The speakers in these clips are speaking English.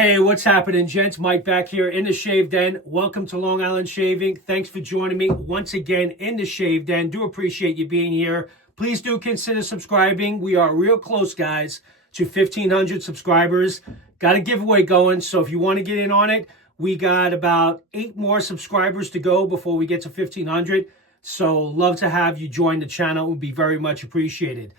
Hey, what's happening, gents? Mike back here in the Shave Den. Welcome to Long Island Shaving. Thanks for joining me once again in the Shave Den. Do appreciate you being here. Please do consider subscribing. We are real close, guys, to 1,500 subscribers. Got a giveaway going, so if you want to get in on it, we got about 8 more subscribers to go before we get to 1,500. So love to have you join the channel. It would be very much appreciated.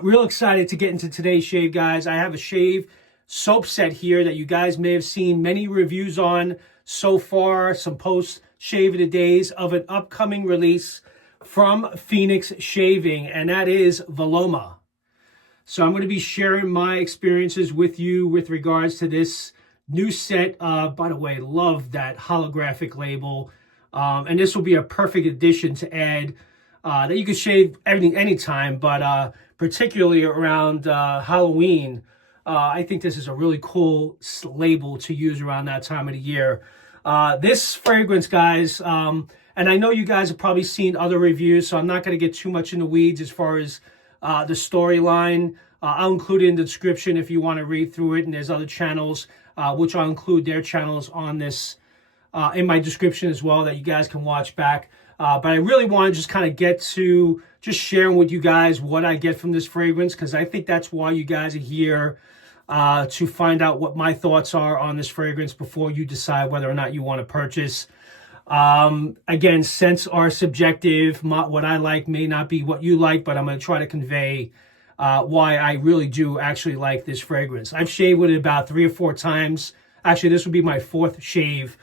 Real excited to get into today's shave, guys. I have a shave soap set here that you guys may have seen many reviews on so far, some post shave of the days of an upcoming release from Phoenix Shaving, and that is Viloma. So I'm going to be sharing my experiences with you with regards to this new set. By the way, love that holographic label. And this will be a perfect addition to add that you can shave everything anytime, but particularly around Halloween. I think this is a really cool label to use around that time of the year. This fragrance, guys, and I know you guys have probably seen other reviews, so I'm not going to get too much in the weeds as far as the storyline. I'll include it in the description if you want to read through it, and there's other channels, which I'll include their channels on this in my description as well that you guys can watch back. But I really want to just kind of get to just sharing with you guys what I get from this fragrance, because I think that's why you guys are here, to find out what my thoughts are on this fragrance before you decide whether or not you want to purchase. Again, scents are subjective. What I like may not be what you like, but I'm going to try to convey why I really do actually like this fragrance. I've shaved with it about 3 or 4 times. Actually, this would be my 4th shave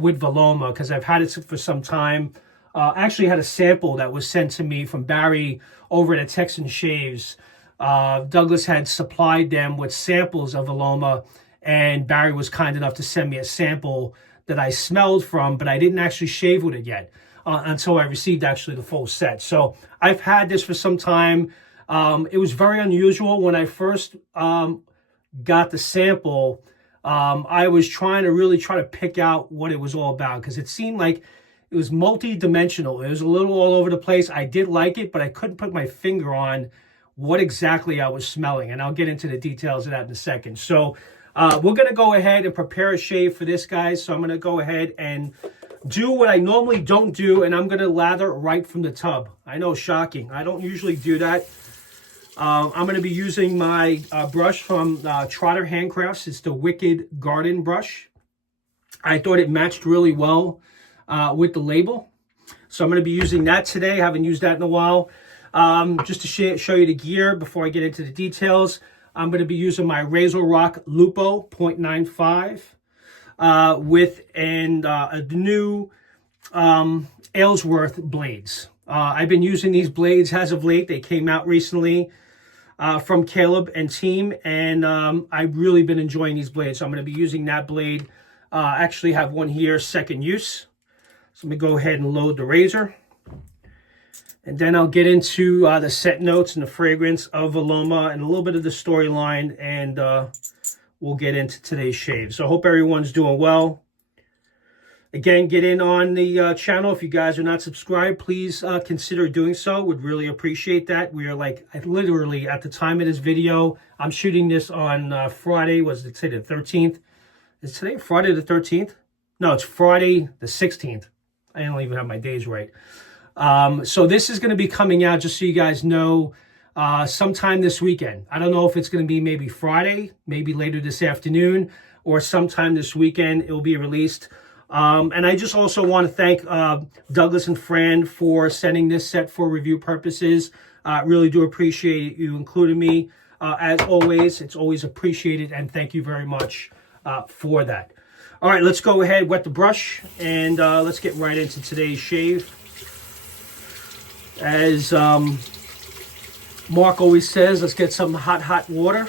with Viloma, because I've had it for some time. Actually had a sample that was sent to me from Barry over at Texan Shaves. Douglas had supplied them with samples of Viloma, and Barry was kind enough to send me a sample that I smelled from, but I didn't actually shave with it yet until I received actually the full set. So I've had this for some time. It was very unusual when I first got the sample. I was trying to pick out what it was all about, because it seemed like it was multi-dimensional. It was a little all over the place. I did like it, but I couldn't put my finger on what exactly I was smelling, and I'll get into the details of that in a second. So we're going to go ahead and prepare a shave for this, guys. So I'm going to go ahead and do what I normally don't do, and I'm going to lather right from the tub. I know, shocking. I don't usually do that. I'm going to be using my brush from Trotter Handcrafts. It's the Wicked Garden brush. I thought it matched really well with the label. So I'm going to be using that today. I haven't used that in a while. Just to show you the gear before I get into the details, I'm going to be using my RazoRock Lupo 0.95 with a new Aylesworth blades. I've been using these blades as of late. They came out recently from Caleb and team, and I've really been enjoying these blades. So I'm going to be using that blade. Actually have one here, second use. So let me go ahead and load the razor. And then I'll get into the scent notes and the fragrance of Viloma and a little bit of the storyline, and we'll get into today's shave. So I hope everyone's doing well. Again, get in on the channel. If you guys are not subscribed, please consider doing so. Would really appreciate that. We are like literally at the time of this video, I'm shooting this on Friday. Was it today the 13th? Is today Friday the 13th? No, it's Friday the 16th. I don't even have my days right. So this is going to be coming out, just so you guys know, sometime this weekend. I don't know if it's going to be maybe Friday, maybe later this afternoon, or sometime this weekend it will be released. And I just also want to thank Douglas and Fran for sending this set for review purposes. Really do appreciate you including me. As always, it's always appreciated, and thank you very much for that. All right, let's go ahead, wet the brush, and let's get right into today's shave. As Mark always says, let's get some hot water.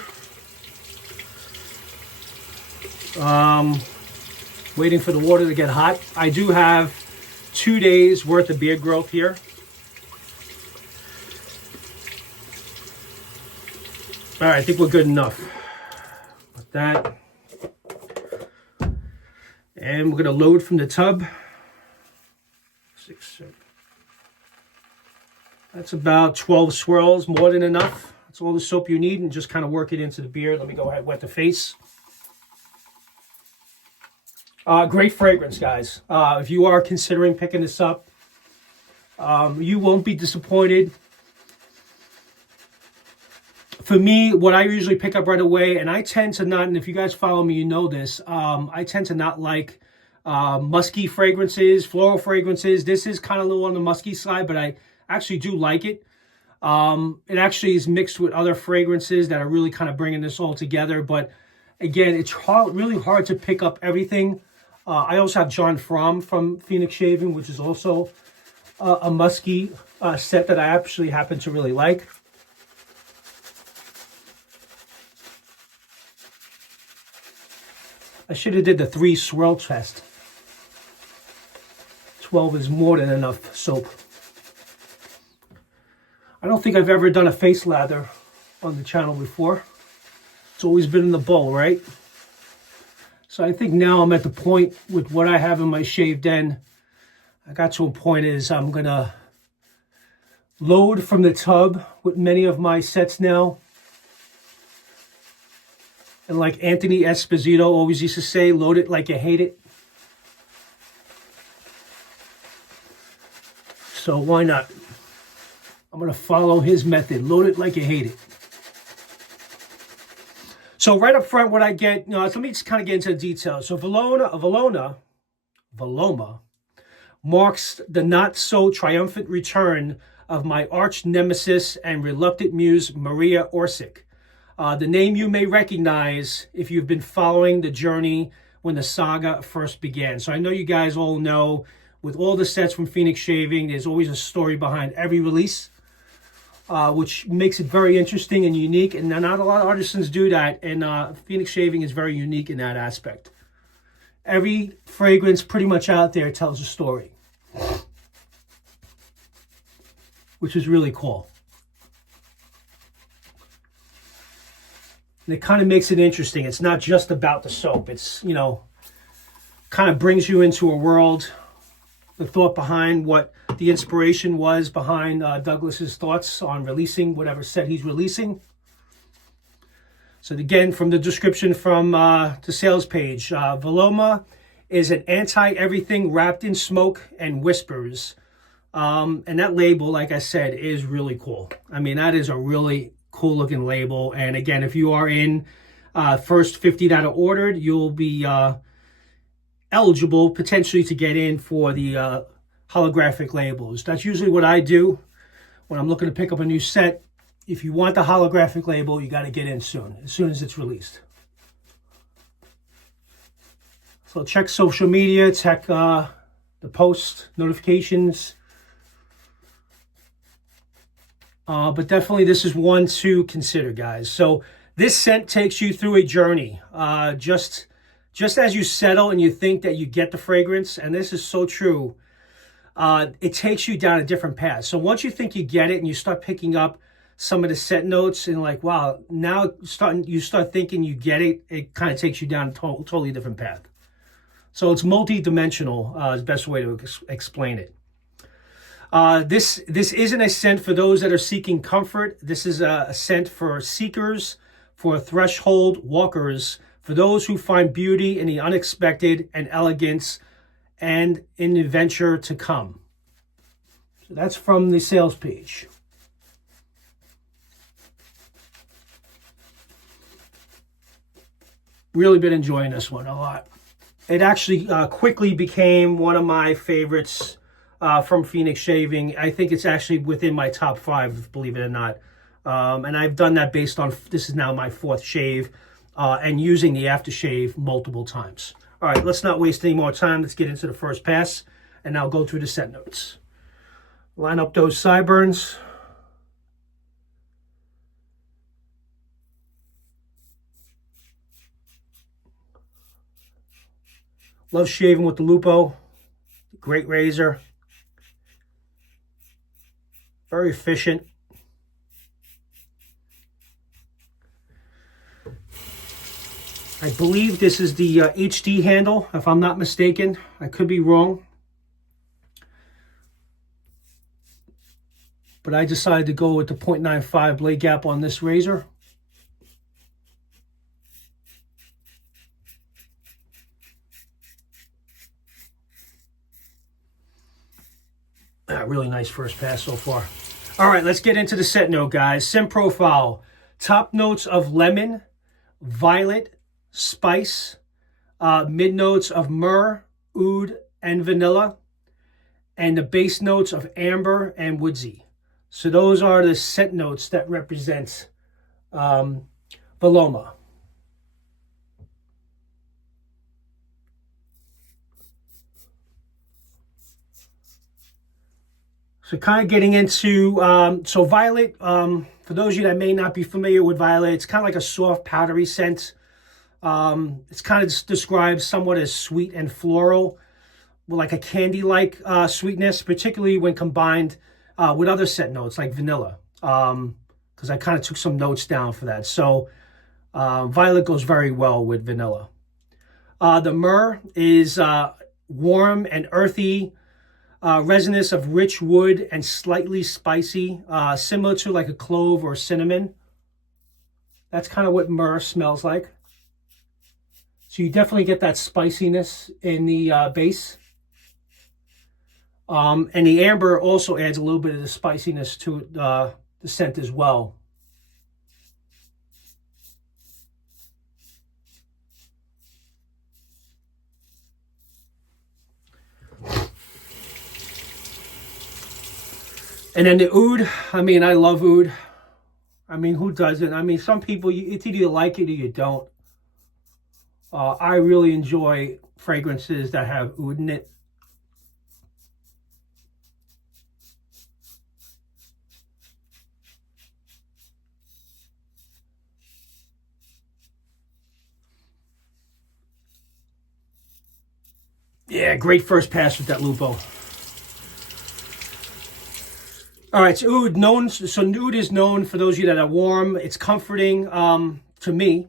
Waiting for the water to get hot. I do have 2 days worth of beard growth here. All right, I think we're good enough with that. And we're going to load from the tub. 6, 7. That's about 12 swirls, more than enough. That's all the soap you need, and just kind of work it into the beard. Let me go ahead and wet the face. Great fragrance, guys. If you are considering picking this up, you won't be disappointed. For me, what I usually pick up right away, and I tend to not, and if you guys follow me, you know this, I tend to not like musky fragrances, floral fragrances. This is kind of a little on the musky side, but I actually do like it. It actually is mixed with other fragrances that are really kind of bringing this all together. But again, it's really hard to pick up everything. I also have John Fromm from Phoenix Shaving, which is also a musky set that I actually happen to really like. I should have did the 3 swirl test. 12 is more than enough soap. I don't think I've ever done a face lather on the channel before. It's always been in the bowl, right? So I think now I'm at the point with what I have in my shave den. I got to a point is I'm going to load from the tub with many of my sets now. And like Anthony Esposito always used to say, load it like you hate it. So why not? I'm going to follow his method. Load it like you hate it. So right up front, what I get, let me just kind of get into the details. So Viloma marks the not-so-triumphant return of my arch-nemesis and reluctant muse, Myrrh Orsic. The name you may recognize if you've been following the journey when the saga first began. So I know you guys all know with all the sets from Phoenix Shaving, there's always a story behind every release, which makes it very interesting and unique. And not a lot of artisans do that. And Phoenix Shaving is very unique in that aspect. Every fragrance pretty much out there tells a story, which is really cool. And it kind of makes it interesting. It's not just about the soap. It's, kind of brings you into a world, the thought behind what the inspiration was behind Douglas's thoughts on releasing whatever set he's releasing. So again, from the description from the sales page, Viloma is an anti-everything wrapped in smoke and whispers. And that label, like I said, is really cool. I mean, that is a really cool looking label. And again, if you are in first 50 that are ordered, you'll be eligible potentially to get in for the holographic labels. That's usually what I do when I'm looking to pick up a new set. If you want the holographic label, you got to get in soon as it's released. So check social media, check the post notifications. But definitely this is one to consider, guys. So this scent takes you through a journey. Just as you settle and you think that you get the fragrance, and this is so true, it takes you down a different path. So once you think you get it and you start picking up some of the set notes and like, wow, now you start thinking you get it, it kind of takes you down a totally different path. So it's multi-dimensional is the best way to explain it. This isn't a scent for those that are seeking comfort. This is a scent for seekers, for threshold walkers, for those who find beauty in the unexpected and elegance and in the adventure to come. So that's from the sales page. Really been enjoying this one a lot. It actually quickly became one of my favorites from Phoenix Shaving. I think it's actually within my top 5, believe it or not. And I've done that based on, this is now my 4th shave, and using the aftershave multiple times. All right, let's not waste any more time. Let's get into the first pass, and I'll go through the scent notes. Line up those sideburns. Love shaving with the Lupo. Great razor. Very efficient. I believe this is the HD handle, if I'm not mistaken. I could be wrong. But I decided to go with the 0.95 blade gap on this razor. Really nice first pass so far. All right, let's get into the set note, guys. Scent profile. Top notes of lemon, violet, spice. Mid notes of myrrh, oud, and vanilla. And the base notes of amber and woodsy. So those are the scent notes that represent Viloma. So kind of getting into, so violet, for those of you that may not be familiar with violet, it's kind of like a soft powdery scent. It's kind of described somewhat as sweet and floral, like a candy-like sweetness, particularly when combined with other scent notes like vanilla, because I kind of took some notes down for that. So violet goes very well with vanilla. The myrrh is warm and earthy, resinous of rich wood and slightly spicy, similar to like a clove or cinnamon. That's kind of what myrrh smells like. So you definitely get that spiciness in the base. And the amber also adds a little bit of the spiciness to the scent as well. And then the oud, I mean, I love oud. I mean, who doesn't? I mean, some people, it's either you like it or you don't. I really enjoy fragrances that have oud in it. Yeah, great first pass with that Lupo. All right, so oud is known for those of you that are warm. It's comforting to me.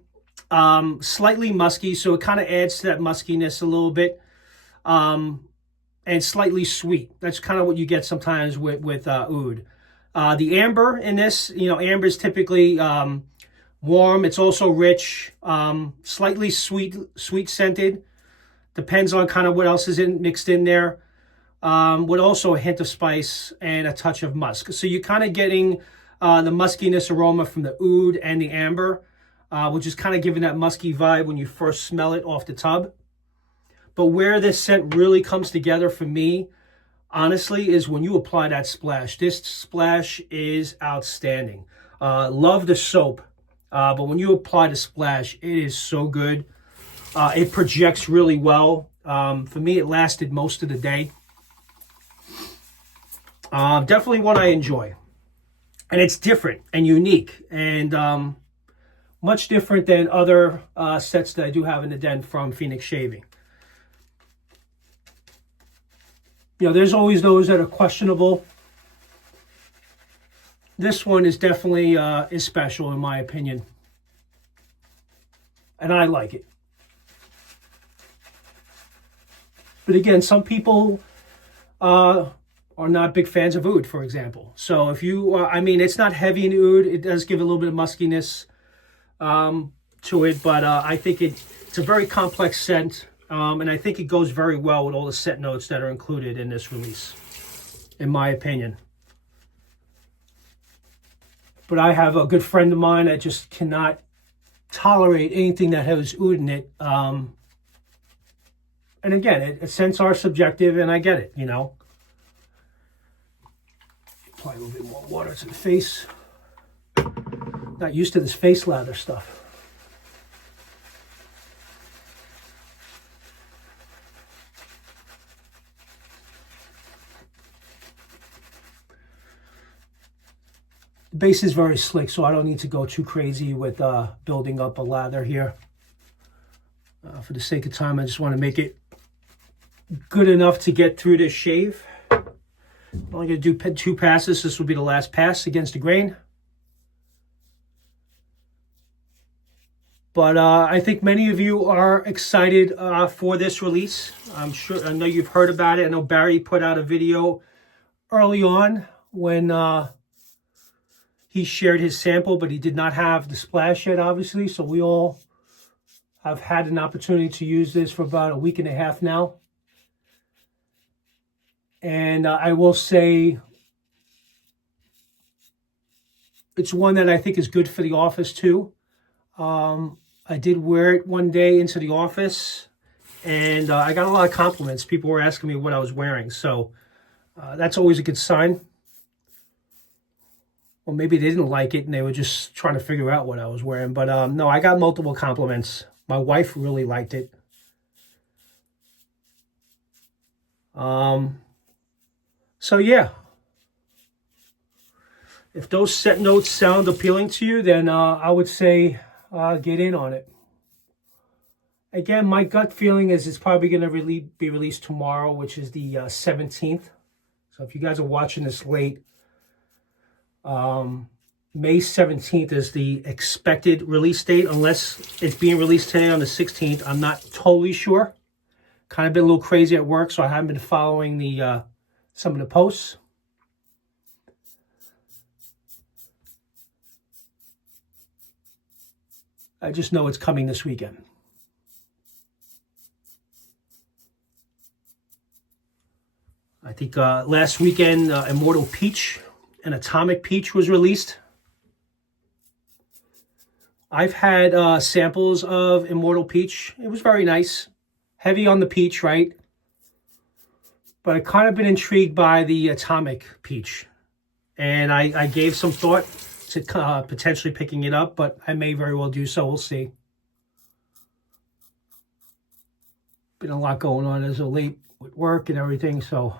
Slightly musky, so it kind of adds to that muskiness a little bit. And slightly sweet. That's kind of what you get sometimes with oud. The amber in this, amber is typically warm. It's also rich, slightly sweet scented. Depends on kind of what else is mixed in there. With also a hint of spice and a touch of musk. So you're kind of getting the muskiness aroma from the oud and the amber, which is kind of giving that musky vibe when you first smell it off the tub. But where this scent really comes together for me, honestly, is when you apply that splash. This splash is outstanding. Love the soap, but when you apply the splash, it is so good. It projects really well. For me, it lasted most of the day. Definitely one I enjoy. And it's different and unique and much different than other sets that I do have in the den from Phoenix Shaving. There's always those that are questionable. This one is definitely is special in my opinion. And I like it. But again, some people are not big fans of oud, for example. So if you, I mean, it's not heavy in oud. It does give a little bit of muskiness to it, but I think it's a very complex scent, and I think it goes very well with all the scent notes that are included in this release, in my opinion. But I have a good friend of mine that just cannot tolerate anything that has oud in it. And again, scents are subjective, and I get it, Apply a little bit more water to the face. Not used to this face lather stuff. The base is very slick, so I don't need to go too crazy with building up a lather here. For the sake of time, I just want to make it good enough to get through this shave. I'm only going to do 2 passes. This will be the last pass against the grain. But I think many of you are excited for this release. I know you've heard about it. I know Barry put out a video early on when he shared his sample, but he did not have the splash yet, obviously. So we all have had an opportunity to use this for about a week and a half now. And I will say it's one that I think is good for the office too. I did wear it one day into the office, and I got a lot of compliments. People were asking me what I was wearing, so that's always a good sign. Or maybe they didn't like it and they were just trying to figure out what I was wearing. But no, I got multiple compliments. My wife really liked it. So yeah, if those set notes sound appealing to you, then I would say get in on it. Again, my gut feeling is it's probably going to be released tomorrow, which is the 17th. So if you guys are watching this late, May 17th is the expected release date, unless it's being released today on the 16th. I'm not totally sure. Kind of been a little crazy at work, so I haven't been following the some of the posts. I just know it's coming this weekend. I think last weekend, Immortal Peach and Atomic Peach was released. I've had samples of Immortal Peach. It was very nice. Heavy on the peach, right? But I kind of been intrigued by the Atomic Peach. And I gave some thought to potentially picking it up, but I may very well do so. We'll see. Been a lot going on as of late with work and everything, so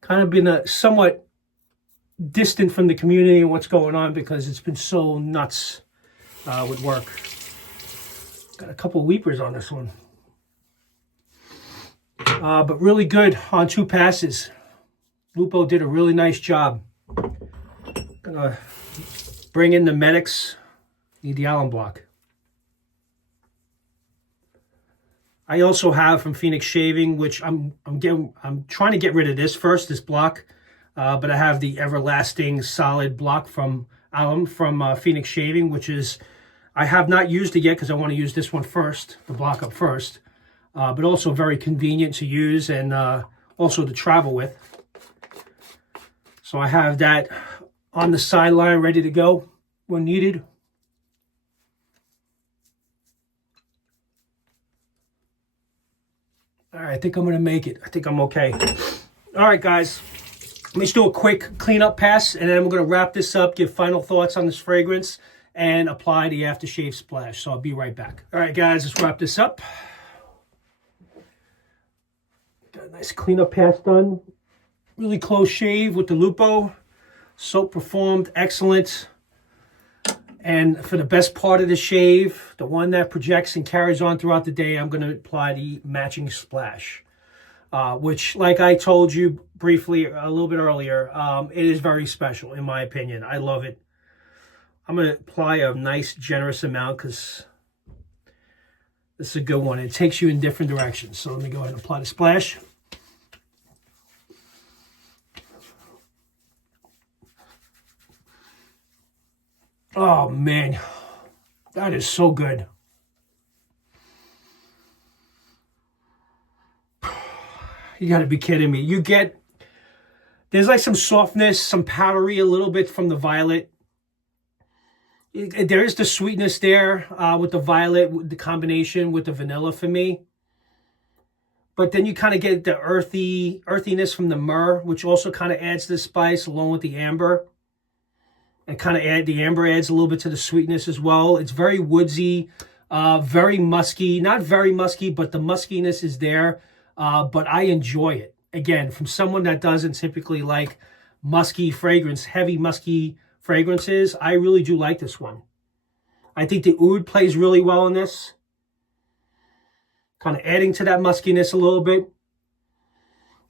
kind of been somewhat distant from the community and what's going on because it's been so nuts with work. Got a couple of weepers on this one. But really good on 2 passes. Lupo did a really nice job. Gonna bring in the medics. Need the Allen block. I also have from Phoenix Shaving, which I'm trying to get rid of this first, this block. But I have the Everlasting Solid block from Allen from Phoenix Shaving, which is, I have not used it yet because I want to use this one first, the block up first. But also very convenient to use and also to travel with. So I have that on the sideline ready to go when needed. All right, I think I'm going to make it. I think I'm okay. All right, guys. Let me just do a quick cleanup pass, and then we're going to wrap this up, give final thoughts on this fragrance, and apply the aftershave splash. So I'll be right back. All right, guys, let's wrap this up. Got a nice cleanup pass done. Really close shave with the Lupo. Soap performed excellent. And for the best part of the shave, the one that projects and carries on throughout the day, I'm going to apply the matching splash. Which, like I told you briefly a little bit earlier, it is very special in my opinion. I love it. I'm going to apply a nice, generous amount because this is a good one. It takes you in different directions. So let me go ahead and apply the splash. Oh, man. That is so good. You got to be kidding me. You get, there's like some softness, some powdery a little bit from the violet. There is the sweetness there with the violet, with the combination with the vanilla for me. But then you kind of get the earthiness from the myrrh, which also kind of adds to the spice along with the amber. And kind of the amber adds a little bit to the sweetness as well. It's very woodsy, very musky. Not very musky, but the muskiness is there. But I enjoy it. Again, from someone that doesn't typically like musky fragrance, heavy musky fragrances, I really do like this one. I think the oud plays really well in this. Kind of adding to that muskiness a little bit.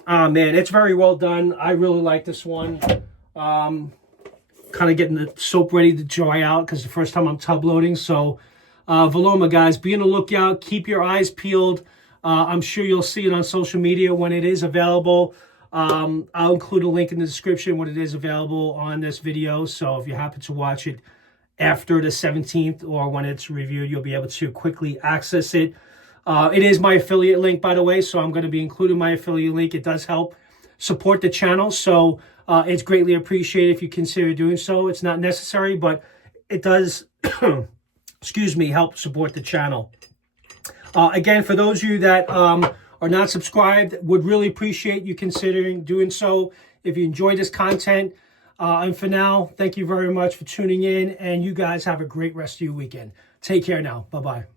Man, it's very well done. I really like this one. Kind of getting the soap ready to dry out because the first time I'm tub loading. So Viloma, guys, be on the lookout. Keep your eyes peeled. I'm sure you'll see it on social media when it is available. I'll include a link in the description when it is available on this video. So if you happen to watch it after the 17th or when it's reviewed, you'll be able to quickly access it. It is my affiliate link, by the way, so I'm going to be including my affiliate link. It does help support the channel, so it's greatly appreciated if you consider doing so. It's not necessary, but it does, excuse me, help support the channel. Again, for those of you that are not subscribed, would really appreciate you considering doing so if you enjoy this content. And for now, thank you very much for tuning in, and you guys have a great rest of your weekend. Take care now. Bye-bye.